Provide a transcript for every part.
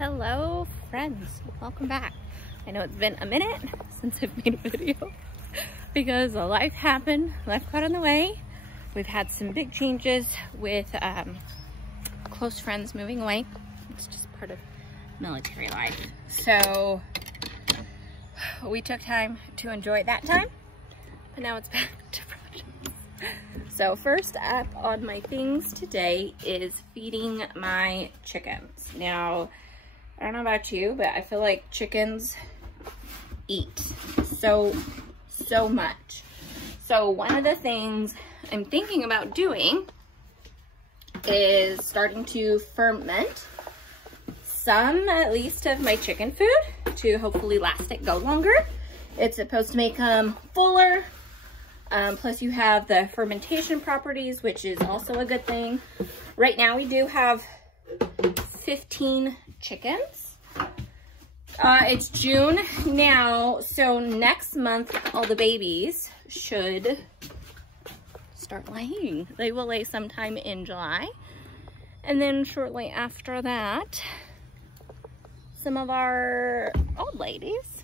Hello friends, welcome back. I know it's been a minute since I've made a video because life happened, life got in the way. We've had some big changes with close friends moving away. It's just part of military life. So we took time to enjoy that time, but now it's back to projects. So first up on my things today is feeding my chickens. Now, I don't know about you, but I feel like chickens eat so much. So one of the things I'm thinking about doing is starting to ferment some, at least, of my chicken food to hopefully last it go longer. It's supposed to make them fuller. Plus you have the fermentation properties, which is also a good thing. Right now we do have 15 chickens. It's June now, so next month all the babies should start laying. They will lay sometime in July. And then shortly after that, some of our old ladies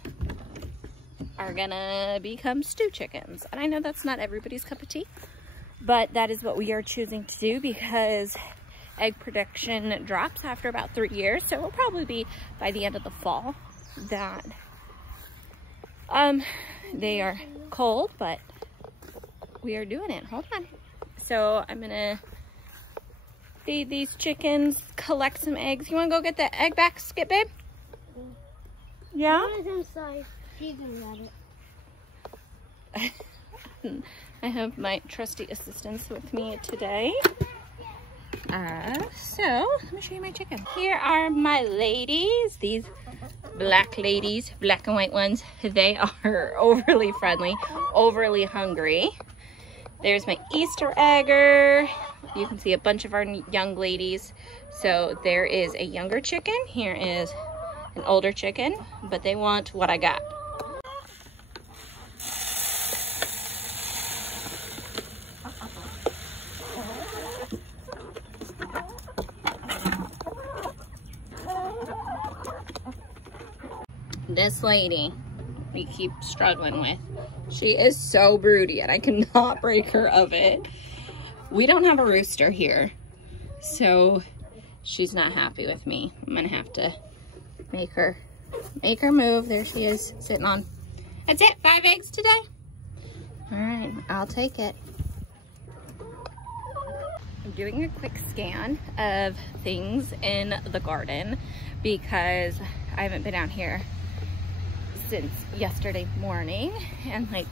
are gonna become stew chickens. And I know that's not everybody's cup of tea, but that is what we are choosing to do because egg production drops after about 3 years. So it will probably be by the end of the fall that they are cold, but we are doing it. Hold on. So I'm gonna feed these chickens, collect some eggs. You wanna go get the egg basket, babe? Yeah? I have my trusty assistants with me today. So let me show you my chicken. Here are my ladies. These black ladies, black and white ones. They are overly friendly, overly hungry. There's my Easter egger. You can see a bunch of our young ladies. So there is a younger chicken. Here is an older chicken, but they want what I got. This lady we keep struggling with. She is so broody and I cannot break her of it. We don't have a rooster here, so she's not happy with me. I'm gonna have to make her move. There she is, sitting on. That's it, 5 eggs today. All right, I'll take it. I'm doing a quick scan of things in the garden because I haven't been out here since yesterday morning, and like,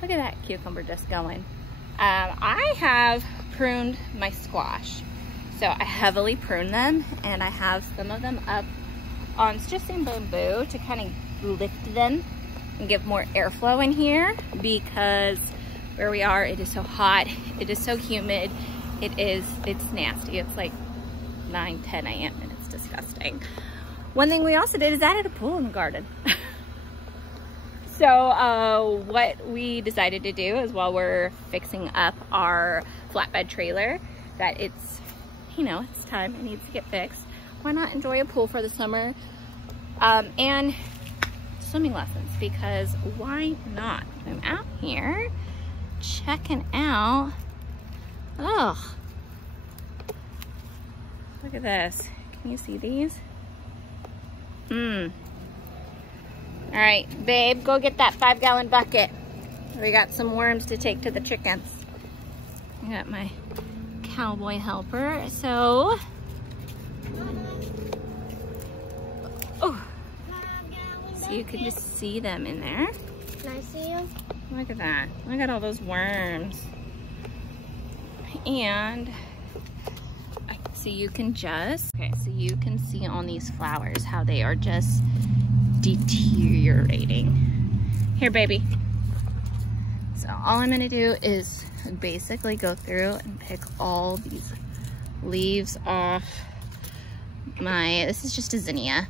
look at that cucumber just going. I have pruned my squash, so I heavily prune them, and I have some of them up on just some bamboo to kind of lift them and give more airflow in here, because where we are, it is so hot, it is so humid, it's nasty. It's like 9-10 a.m. and it's disgusting. One thing we also did is added a pool in the garden. So what we decided to do is, while we're fixing up our flatbed trailer, that it's, you know, it's time, it needs to get fixed. Why not enjoy a pool for the summer? And swimming lessons, because why not? I'm out here checking out, oh, look at this. Can you see these? All right, babe, go get that 5-gallon bucket. We got some worms to take to the chickens. I got my cowboy helper, so. Oh, so you can just see them in there. Can I see you? Look at that. Look at all those worms. And so you can just, okay, so you can see on these flowers how they are just deteriorating. Here, baby. So all I'm gonna do is basically go through and pick all these leaves off my, this is just a zinnia.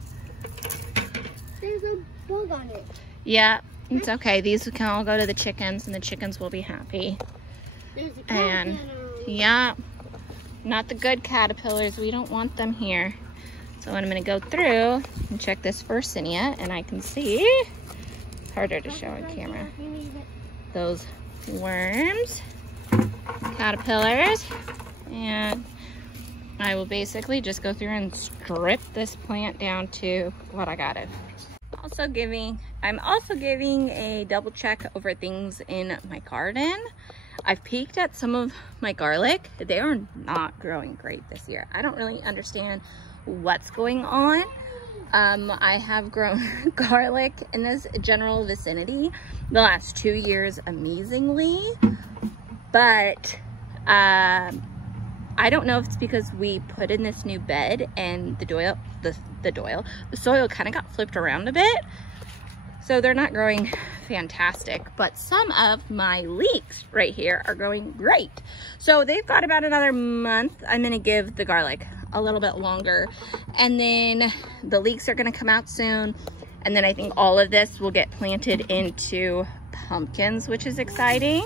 There's a bug on it. Yeah, it's okay. These can all go to the chickens and the chickens will be happy. There's a And caterpillar. yeah, not the good caterpillars. We don't want them here. So I'm gonna go through and check this first zinnia, and I can see, harder to show on camera, those worms, caterpillars, and I will basically just go through and strip this plant down to what I got it. I'm also giving a double check over things in my garden. I've peeked at some of my garlic. They are not growing great this year. I don't really understand what's going on. I have grown garlic in this general vicinity the last 2 years amazingly, but I don't know if it's because we put in this new bed and the soil kind of got flipped around a bit. So they're not growing fantastic, but some of my leeks right here are growing great. So they've got about another month. I'm gonna give the garlic a little bit longer, and then the leeks are gonna come out soon. And then I think all of this will get planted into pumpkins, which is exciting.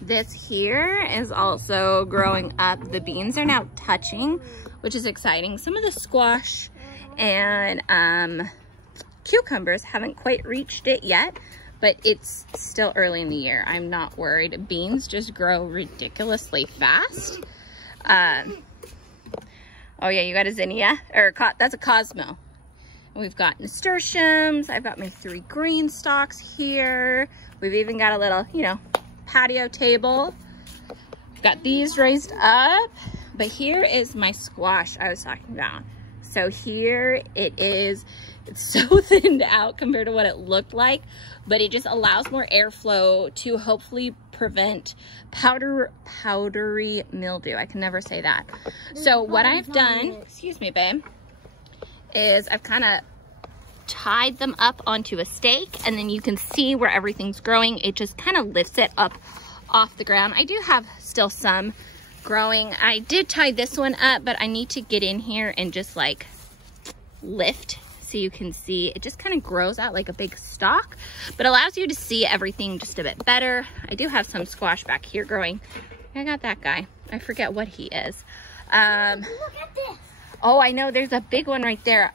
This here is also growing up. The beans are now touching, which is exciting. Some of the squash and cucumbers haven't quite reached it yet, but it's still early in the year. I'm not worried. Beans just grow ridiculously fast. Oh yeah, you got a zinnia, or that's a Cosmo. We've got nasturtiums. I've got my 3 green stalks here. We've even got a little, you know, patio table. Got these raised up, but here is my squash I was talking about. So here it is. It's so thinned out compared to what it looked like, but it just allows more airflow to hopefully prevent powdery mildew. I can never say that. So what I've done, excuse me, babe, is I've kind of tied them up onto a stake, and then you can see where everything's growing. It just kind of lifts it up off the ground. I do have still some growing. I did tie this one up, but I need to get in here and just like lift so you can see it just kind of grows out like a big stalk, but allows you to see everything just a bit better. I do have some squash back here growing. I got that guy. I forget what he is. Look at this. Oh, I know. There's a big one right there.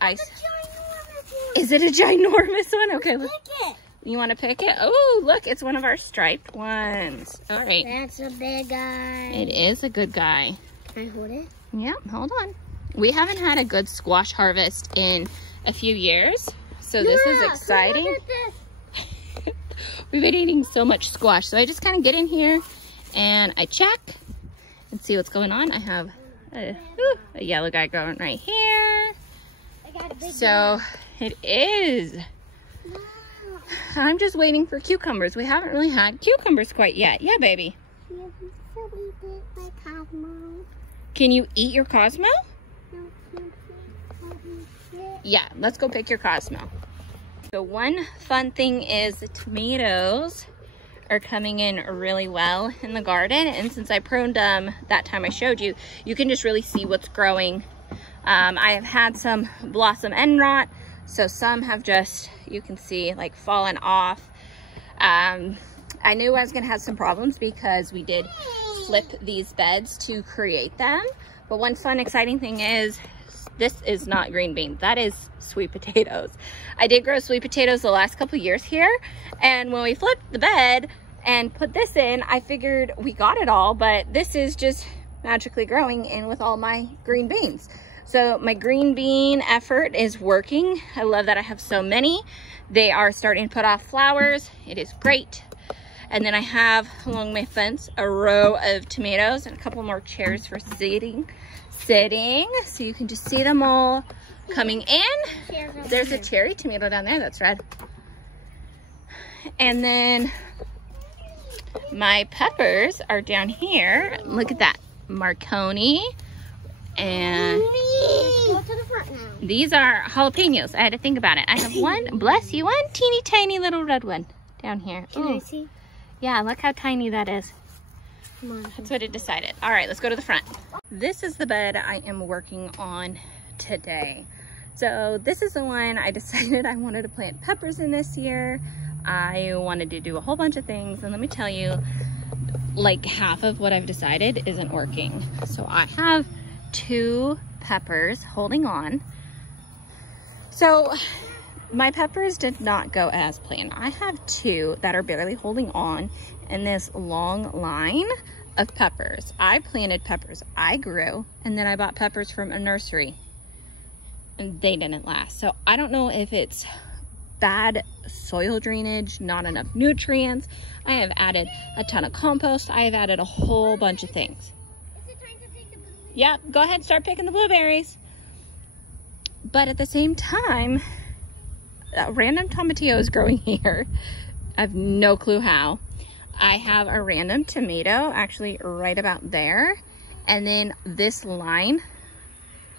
Is it a ginormous one? Okay, look. Pick it. You want to pick it? Oh, look, it's one of our striped ones. All right. That's a big guy. It is a good guy. Can I hold it? Yeah, hold on. We haven't had a good squash harvest in a few years, so this is exciting. Look at this. We've been eating so much squash, so I just kind of get in here and I check and see what's going on. I have a yellow guy growing right here. So it is. Wow. I'm just waiting for cucumbers. We haven't really had cucumbers quite yet. Yeah, baby. Can you eat your Cosmo? Yeah, let's go pick your Cosmo. So one fun thing is the tomatoes are coming in really well in the garden. And since I pruned them that time I showed you, you can just really see what's growing. I have had some blossom end rot, so some have just, you can see, like fallen off. I knew I was gonna have some problems because we did flip these beds to create them. But one fun, exciting thing is, this is not green beans, that is sweet potatoes. I did grow sweet potatoes the last couple years here, and when we flipped the bed and put this in, I figured we got it all, but this is just magically growing in with all my green beans. So my green bean effort is working. I love that I have so many. They are starting to put off flowers. It is great. And then I have along my fence a row of tomatoes and a couple more chairs for sitting, so you can just see them all coming in. There's a cherry tomato down there that's red. And then my peppers are down here. Look at that, Marconi. And Go to the front now. These are jalapenos. I had to think about it. I have one, bless you, one teeny tiny little red one down here. Can I see? Yeah, look how tiny that is. Come on. That's what it decided. All right, let's go to the front. This is the bed I am working on today. So this is the one I decided I wanted to plant peppers in this year. I wanted to do a whole bunch of things, and let me tell you, like half of what I've decided isn't working. So I have 2 peppers holding on. So my peppers did not go as planned. I have 2 that are barely holding on in this long line of peppers. I planted peppers I grew, and then I bought peppers from a nursery and they didn't last. So I don't know if it's bad soil drainage, not enough nutrients. I have added a ton of compost. I have added a whole bunch of things. Is it time to pick the blueberries? Yeah, go ahead and start picking the blueberries. But at the same time, a random tomatillo is growing here. I have no clue how. I have a random tomato actually right about there. And then this line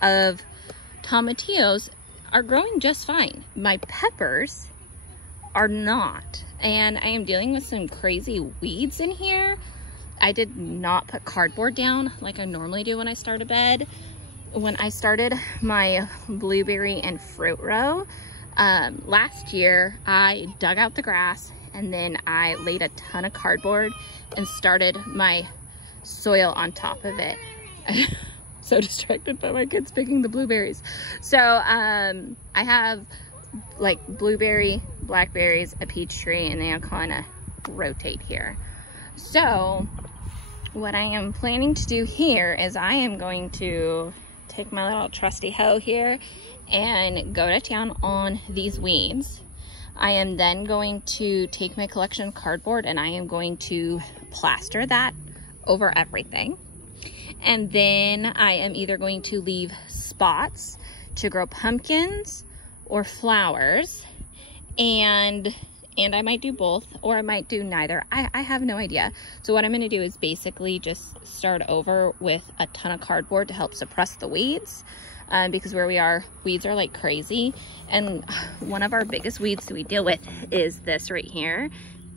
of tomatillos are growing just fine. My peppers are not. And I am dealing with some crazy weeds in here. I did not put cardboard down like I normally do when I start a bed. When I started my blueberry and fruit row last year, I dug out the grass and then I laid a ton of cardboard and started my soil on top of it. So distracted by my kids picking the blueberries. So I have like blueberry, blackberries, a peach tree, and they kind of rotate here. So what I am planning to do here is I am going to take my little trusty hoe here and go to town on these weeds. I am then going to take my collection of cardboard and I am going to plaster that over everything. And then I am either going to leave spots to grow pumpkins or flowers, and I might do both, or I might do neither. I have no idea. So what I'm going to do is basically just start over with a ton of cardboard to help suppress the weeds, because where we are, weeds are like crazy. And one of our biggest weeds that we deal with is this right here.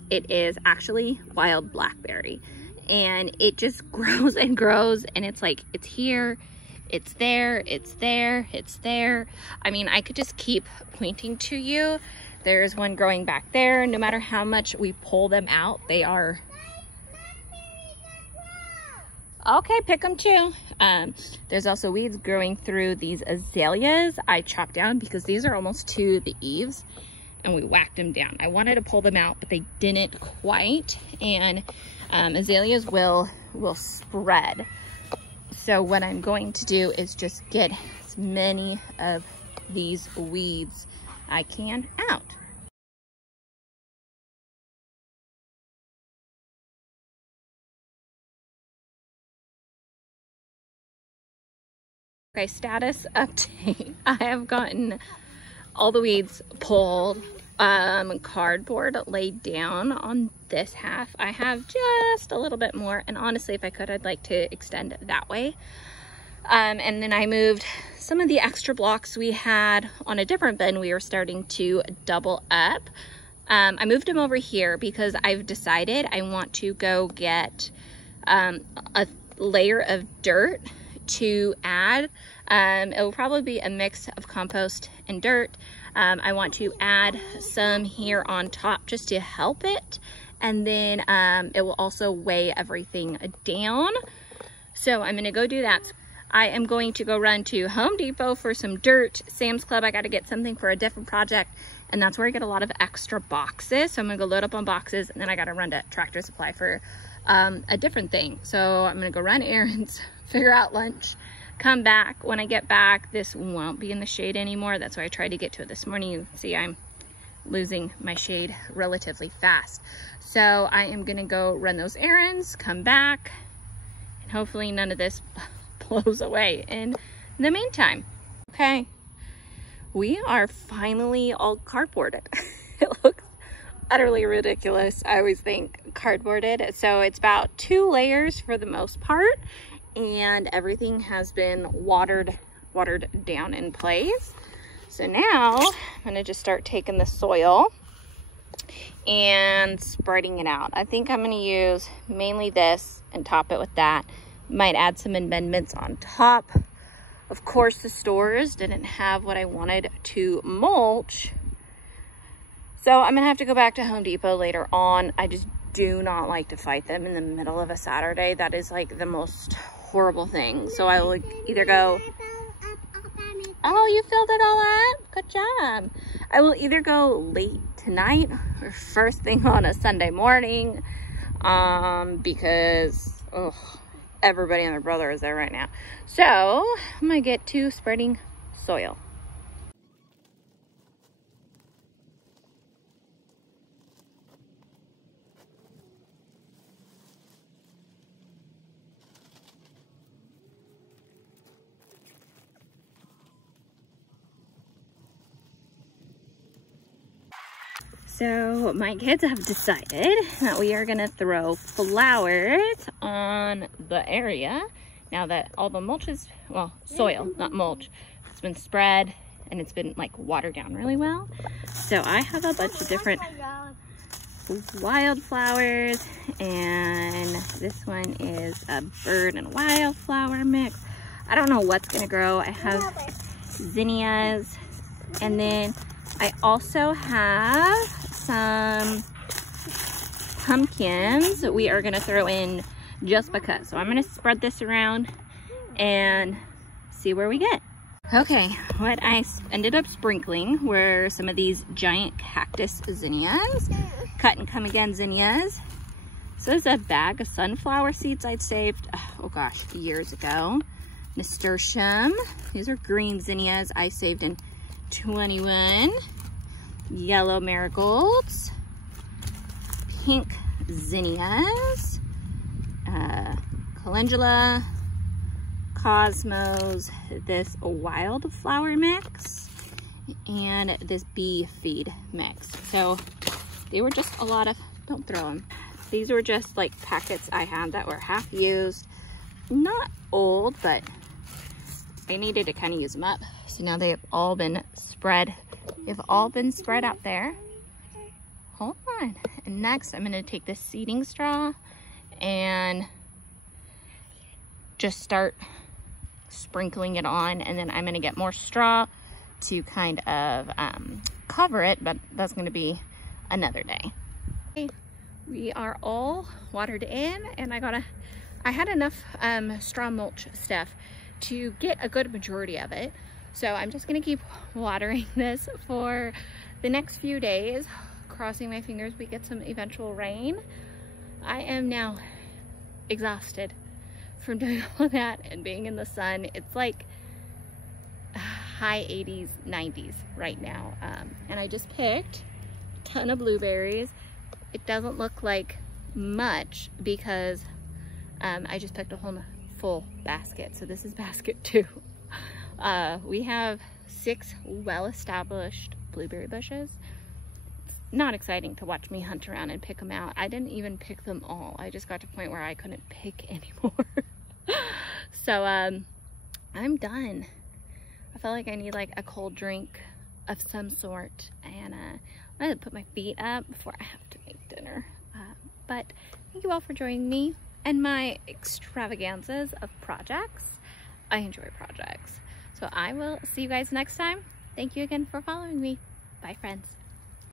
It is actually wild blackberry, and it just grows and grows, and it's like, it's here, it's there, it's there, it's there. I mean, I could just keep pointing to you. There's one growing back there. No matter how much we pull them out, they are... Okay, pick them too. There's also weeds growing through these azaleas I chopped down because these are almost to the eaves, and we whacked them down. I wanted to pull them out, but they didn't quite, and azaleas will spread. So what I'm going to do is just get as many of these weeds I can out. Okay, status update. I have gotten all the weeds pulled, cardboard laid down on this half. I have just a little bit more, and honestly, if I could, I'd like to extend it that way. And then I moved some of the extra blocks we had on a different bin. We were starting to double up. I moved them over here because I've decided I want to go get a layer of dirt to add. It will probably be a mix of compost and dirt. I want to add some here on top just to help it, and then it will also weigh everything down. So I'm gonna go do that. I am going to go run to Home Depot for some dirt. Sam's Club, I got to get something for a different project, and that's where I get a lot of extra boxes. So I'm gonna go load up on boxes, and then I got to run to Tractor Supply for a different thing. So I'm gonna go run errands, figure out lunch, come back. When I get back, this won't be in the shade anymore. That's why I tried to get to it this morning. You see, I'm losing my shade relatively fast. So I am gonna go run those errands, come back, and hopefully none of this blows away in the meantime. Okay, we are finally all cardboarded. It looks utterly ridiculous. I always think cardboarded. So it's about 2 layers for the most part, and everything has been watered down in place. So now I'm gonna just start taking the soil and spreading it out. I think I'm gonna use mainly this and top it with that. Might add some amendments on top. Of course, the stores didn't have what I wanted to mulch, so I'm gonna have to go back to Home Depot later on. I just do not like to fight them in the middle of a Saturday. That is like the most horrible thing. So I will either go, oh, you filled it all up? Good job. I will either go late tonight or first thing on a Sunday morning, because everybody and their brother is there right now. So I'm gonna get to spreading soil. So my kids have decided that we are gonna throw flowers on the area now that all the mulch is, well, soil, not mulch, it's been spread and it's been like watered down really well. So I have a bunch of different wildflowers, and this one is a bird and wildflower mix. I don't know what's gonna grow. I have zinnias, and then I also have some pumpkins we are gonna throw in just because. So I'm gonna spread this around and see where we get. Okay, what I ended up sprinkling were some of these giant cactus zinnias, cut and come again zinnias. So this is a bag of sunflower seeds I'd saved, oh gosh, years ago. Nasturtium, these are green zinnias I saved in 21. Yellow marigolds, pink zinnias, calendula, cosmos, this wildflower mix, and this bee feed mix. So they were just a lot of, don't throw them. These were just like packets I had that were half used, not old, but I needed to kind of use them up. So now they have all been spread. They've all been spread out there. Hold on. And next I'm gonna take this seeding straw and just start sprinkling it on, and then I'm gonna get more straw to kind of cover it, but that's gonna be another day. Okay, we are all watered in, and I had enough straw mulch stuff to get a good majority of it. So I'm just gonna keep watering this for the next few days, crossing my fingers we get some eventual rain. I am now exhausted from doing all of that and being in the sun. It's like high 80s, 90s right now. And I just picked a ton of blueberries. It doesn't look like much because I just picked a whole full basket. So this is basket 2. We have 6 well-established blueberry bushes. It's not exciting to watch me hunt around and pick them out. I didn't even pick them all. I just got to a point where I couldn't pick anymore. So I'm done. I felt like I need like a cold drink of some sort, and I'm gonna put my feet up before I have to make dinner. But thank you all for joining me and my extravaganzas of projects. I enjoy projects. So I will see you guys next time. Thank you again for following me. Bye, friends.